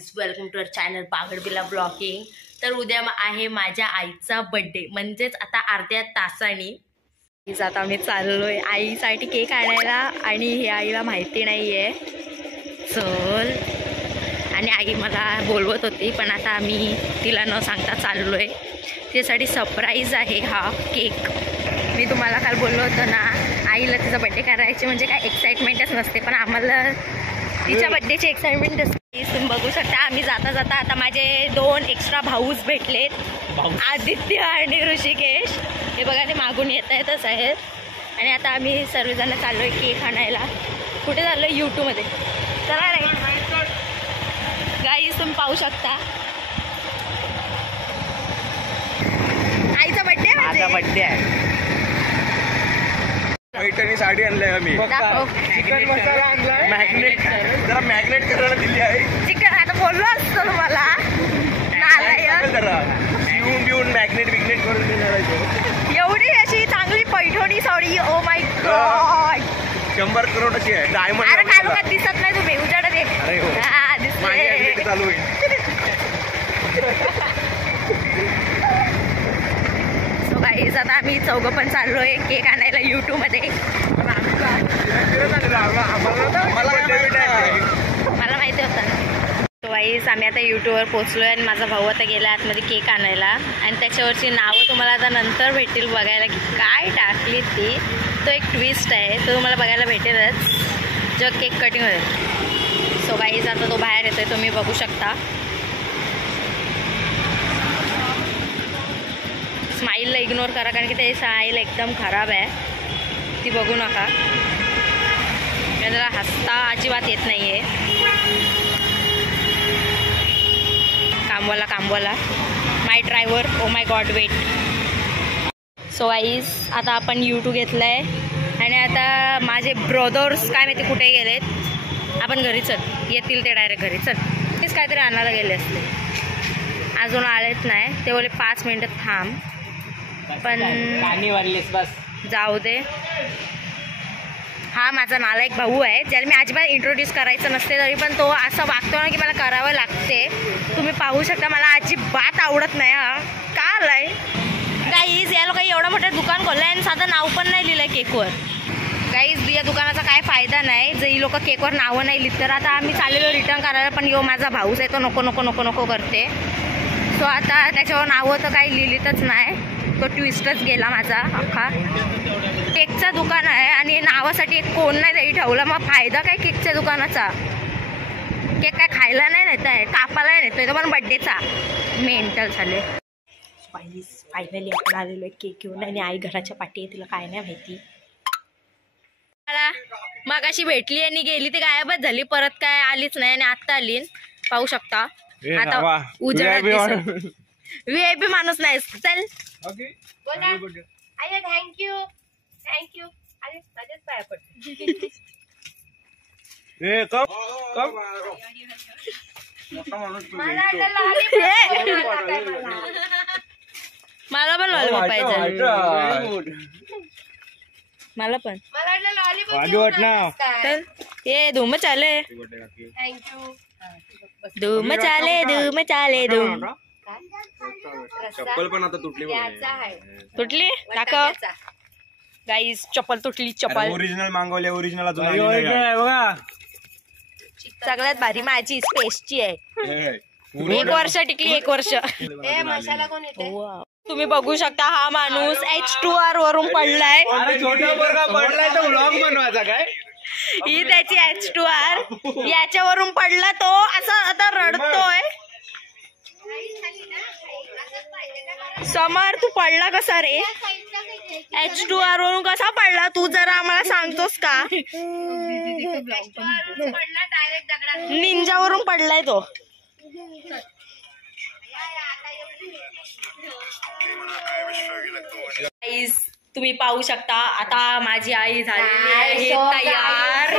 Guys, welcome to our channel बागडबिला blogging. तर उद्या आहे माझ्या आईचा बर्थडे, म्हणजेच आता अर्ध्या तासाने आता आम्ही चाललोय आईसाठी केक आणायला आणि हे आईला माहिती नाहीये। चल, आणि आई मला बोलवत होती पण आता आम्ही तिला न सांगता चाललोय। तिच्यासाठी सरप्राईज आहे हा केक। मी तुम्हाला काल बोललो होतं ना, आईला तिचा बर्थडे करायचे म्हणजे काय एक्साइटमेंटच नसते, पण आम्हाला तिच्या बर्थडेची एक्साइटमेंट असते। तुम्ही बघू शकता आम्ही जाता जाता आता माझे 2 एक्स्ट्रा भाऊच भेटलेत, आदित्य आणि ऋषिकेश। हे बघा ते मागून येत आहेतच आहेत। आणि आता आम्ही सर्वजण चाललोय केक आणायला। कुठे चाललोय? YouTube मध्ये। चला रे गाईज, तुम्ही पाहू शकता आईचा बर्थडे आहे। पैठणी साडी आणलाय आम्ही, चिकन मसाला आणलाय, मॅग्नेट जरा मॅग्नेट करायला दिली आहे। चिकन आता बोललो असतो तुम्हाला, जरा शिवून बिवून मॅग्नेट बिग्नेट करून देणार आहे। एवढी अशी चांगली पैठणी साडी, ओ माय गॉड, 100 करोडची आहे, डायमंड। अरे कालुकात दिसत नाही तुम्ही, उजाडत आहे। अरे हो, दिसते चालू आहे। गाईज, आता आम्ही चौघं पण चाललोय केक आणायला YouTube मध्ये। मला माहिती होतं ना। तो गाईज, आम्ही आता YouTubeवर पोहोचलोय आणि माझा भाऊ आता गेला आतमध्ये केक आणायला आणि त्याच्यावरची नावं तुम्हाला आता नंतर भेटतील बघायला की काय टाकली ती। तो एक ट्विस्ट आहे, तो तुम्हाला बघायला भेटेलच जेव्हा केक कटिंग होईल। सो गाईज, आता तो बाहेर येतोय, तुम्ही बघू शकता। स्माईलला इग्नोर करा कारण की ते स्माईल एकदम खराब आहे, ती बघू नका। त्याला हसता अजिबात येत नाही आहे। कामवाला my driver, oh my god wait. So guys, आता आपण YouTube घेतलं आहे आणि आता माझे ब्रदर्स काय माहिती कुठे गेलेत। आपण घरी चल, येतील ते डायरेक्ट घरी चल। तेच काहीतरी आणायला गेले असते, अजून आलेच नाही। ते बोले 5 मिनिटं थांब, पण बस जाऊ दे। हा माझा नालायक भाऊ आहे, ज्याला मी अजिबात इंट्रोड्यूस करायचं नसते, तरी पण तो असं वागतो ना की मला करावं लागते। तुम्ही पाहू शकता, मला अजिबात आवडत नाही। हा का आलाय गाईज? या लोकांनी एवढं मोठं दुकान खोललं आहे आणि साधं नाव पण नाही लिहिलंय केकवर। गाईज, या दुकानाचा काय फायदा नाही जर ही लोक केकवर नावं नाही लिहित तर। आता आम्ही चाललेलो रिटर्न करायला, पण यो माझा भाऊच आहे, तो नको नको नको नको करते। सो आता त्याच्यावर नावं तर काही लिहिलीतच नाही, तो ट्विस्टच गेला माझा अख्खा। केकचं दुकान आहे आणि नावासाठी एक कोण नाही तरी ठेवलं, मग फायदा काय केकच्या दुकानाचा? केक काय खायला नाही नेत आहे, कापायला नेतोय, तो पण बड्डेचा। मेंटल झाले। फायनली आपण आलेलो आहे केक घेऊन आणि आई घराच्या पाठी आहे, तिला काय नाही माहिती। मला मग अशी भेटली आणि गेली, ती गायबच झाली, परत काय आलीच नाही आणि आत्ता आली। पाहू शकता आता उजेडात VIP माणूस नाही। चल बोला थँक्यू अरे माझ्याच पाया पडते। मला पण लॉलीपॉप पाहिजे, मला पण। चल ये धूम चाले, धूम चाले धूम चाले धूम। चप्पल पण आता तुटली दाखव गाईज, चप्पल तुटली। चप्पल ओरिजिनल मागवले, ओरिजिनल अजून बघा। सगळ्यात भारी माझी स्पेसची आहे, 1 वर्ष टिकली, 1 वर्ष। तुम्ही बघू शकता हा माणूस H2R वरून पडलाय। ही त्याची H2R याच्यावरून पडला, तो असा आता रडतोय। समर, तू पडला कसा रे? H2R वरून कसा पडला तू, जरा आम्हाला सांगतोस का? निंजावरून पडलाय तो। तुम्ही पाहू शकता आता माझी आई झालेली आहे तयार।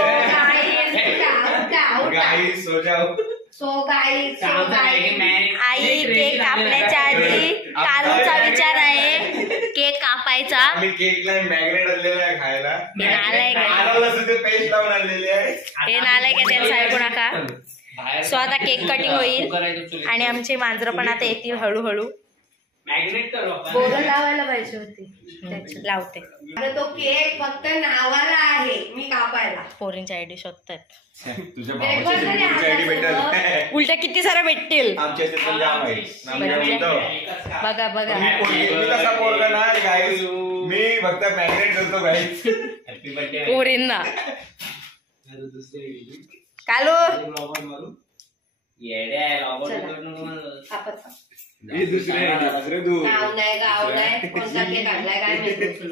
आई केक कापण्याच्या आधी कालूचा विचार आहे केक कापायचा। केक नाही, मॅग्नेट आणलेला आहे खायला। हे नालायक आहे, पेस्ट लावून आणलेली आहे। हे नालायक आहे, त्याला सांगू नका। सो आता केक कटिंग होईल आणि आमचे मांजरं पण आता येतील हळूहळू. बोरं लावायला पाहिजे होती. लावते. अरे तो केक फक्त नावाला आहे, मी कापायला. पोरींची आयडी शोधतात. तुझ्या भावाची आयडी भेटेल. उलट्या किती साऱ्या भेटतील. आमच्या इथे पण जाम आहे. बघा बघा मी कसा पोरगा ना गाईस, मी फक्त मॅग्नेट करतो गाईस पोरींना. कालो नाव नाही गाव नाही कोणता केक आणलाय काय माहिती.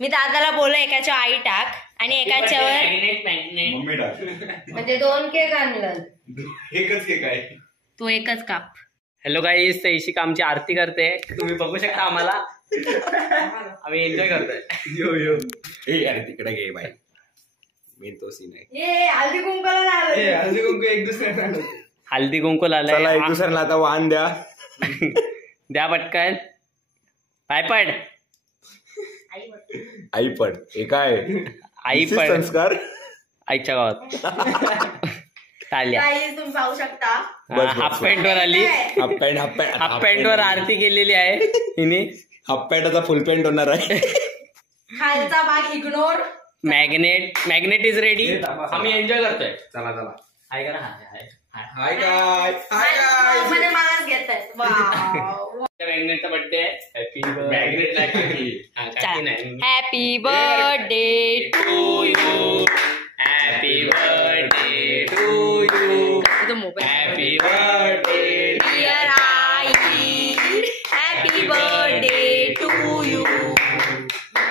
मी दादाला बोललो एकाच्या आई टाक आणि एकाच्यावर मम्मी टाक. म्हणजे 2 केक आणलं. एकच केक आहे. तू एकच काप. हॅलो गाईज, तर इशिका आमची आरती करते. तुम्ही बघू शकता आम्हाला. आम्ही एन्जॉय करतोय. यो यो ए अरे तिकडे घे बाई. मेन तो सीन आहे. ये हल्दी कुंकूला आलं. हल्दी कुंकू एक दुसऱ्याला हल्दी कुंकू चला एक दुसऱ्याला आता वाहन द्या. द्या पटकन. पाय पड. आई पण हे काय आई पण संस्कार आईच्या गावात. ताल्या. तुम्ही पाहू शकता हाफ पॅन्ट वर आली. हाफ पॅन्ट वर आरती केलेली आहे हिने. हाफ पॅन्टचा फुल पॅन्ट होणार आहे. खालचा भाग इग्नोर. Magnet is ready. आम्ही एन्जॉय करतोय. चला चला. हाय करा. हाय काय मध्ये मलाच घेत आहेत. मॅग्नेटचा बर्थडे आहे. Magnet happy birthday to you. Happy birthday to you. Mobile. Happy birthday dear आई. Happy birthday to you.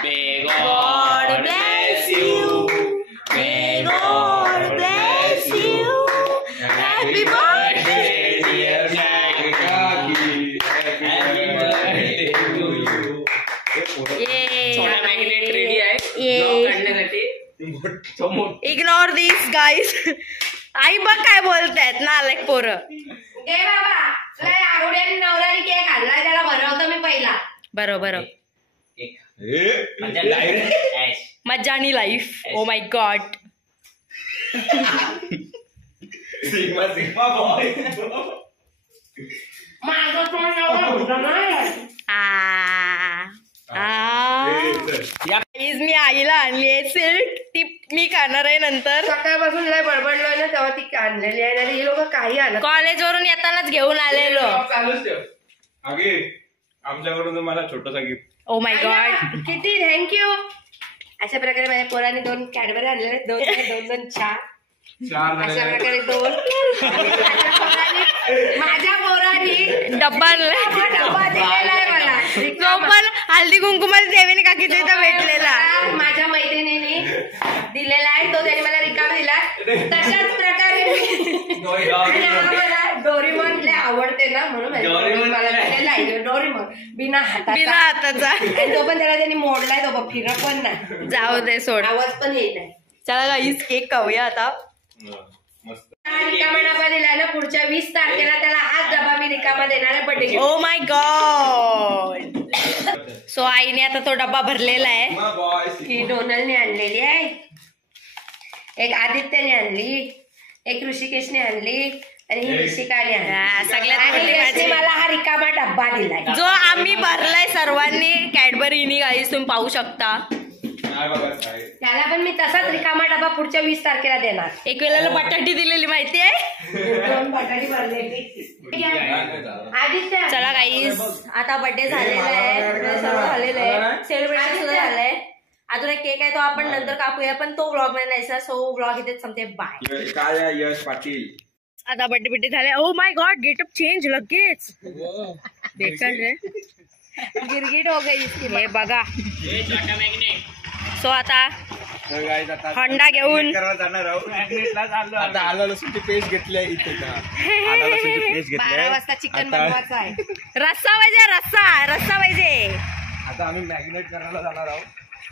May God bless you. May God bless you. Happy birthday. Magnet ready आहे काढण्यासाठी. इग्नोर दिस guys. आई बघ काय बोलतायत ना like पोरं. दे बाबा लय आवडेल. नवऱ्याने केक आणला त्याला बनवतो मी पहिला. बरोबर. मज्जा आणि life. O my God. Sigma sigma boy. माझं तोंड एवढं होतं नाही. मी आईला आणली आहे सिल्क. ती मी खाणार आहे नंतर. सकाळपासून लय बडबडलोय ना तेव्हा ती आणलेली आहे. आणि हे लोक काही आणत. कॉलेज वरून येतानाच घेऊन आलेलो. चालूच ठेव. अगे आमच्याकडून तुम्हाला छोटसा गिफ्ट. O my God. किती थँक्यू. अशा प्रकारे माझ्या पोरांनी 2 कॅडबरी आणलेले. 2 चहा. अशा प्रकारे 2. माझ्या पोरांनी डब्बा आणलाय. डब्बा दिलेला आहे मला. तो पण हल्दी कुंकुमाला देवीने काकीच्या इथं भेटलेला. माझ्या मैत्रिणीने दिलेला आहे. तो त्याने मला रिकामा दिला. तशाच प्रकारे मला डोरीमॉन लय आवडते ना म्हणून मला दिलेला आहे डोरीमॉन बिना हाताचा. आणि तो पण त्याला त्यांनी मोडलाय. तो फिरत पण नाही. जाऊ दे सोड. आवाज पण येत नाही. चला गाईस केक खाऊया आता. रिकामा डबा दिलाय ना. पुढच्या 20 तारखेला त्याला हाच डबा मी रिकामा देणार आहे birthday. O my God. So आईने आता तो डब्बा भरलेला आहे. ही डोनलने आणलेली आहे. एक आदित्यने आणली. एक ऋषिकेशने आणली. आणि ही ऋषिकाने आणली. सगळ्यात मला हा रिकामा डब्बा दिलाय जो आम्ही भरलाय सर्वांनी. कॅडबरीनी गाईस तुम्ही पाहू शकता. त्याला पण मी तसाच रिकामा डबा पुढच्या 20 तारखेला देणार. एक वेळेला बटाटी दिलेली माहिती आहे. 2 बटाटी भरलेली. आदित्य चला गाईस आता बर्थडे झालेला आहे. सर्व झालेलं आहे. सेलिब्रेशन सुद्धा झालंय. अजून एक केक आहे तो आपण नंतर कापूया. पण तो व्लॉग मध्ये नाही. सो व्लॉग इथेच संपते. बाय. काय यश पाटील. आता बर्थडे झालाय. ओ माय गॉड गेटअप चेंज लगेच. बेकार रे. गिरगिट हो गई इसकी. हे बघा. सो आता होंडा घेऊन जाणार आहोत. आता आला लसूणची पेस्ट घेतली इथे. आला लसूणची पेस्ट 12 वाजता चिकन बनवायचं आहे. रस्सा पाहिजे. रस्सा पाहिजे. आता आम्ही मॅग्नेट करायला जाणार आहोत.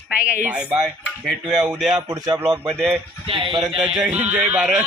Bye guys. Bye bye. भेटूया उद्या पुढच्या ब्लॉग मध्ये. पर्यंत जय हिंद जय भारत.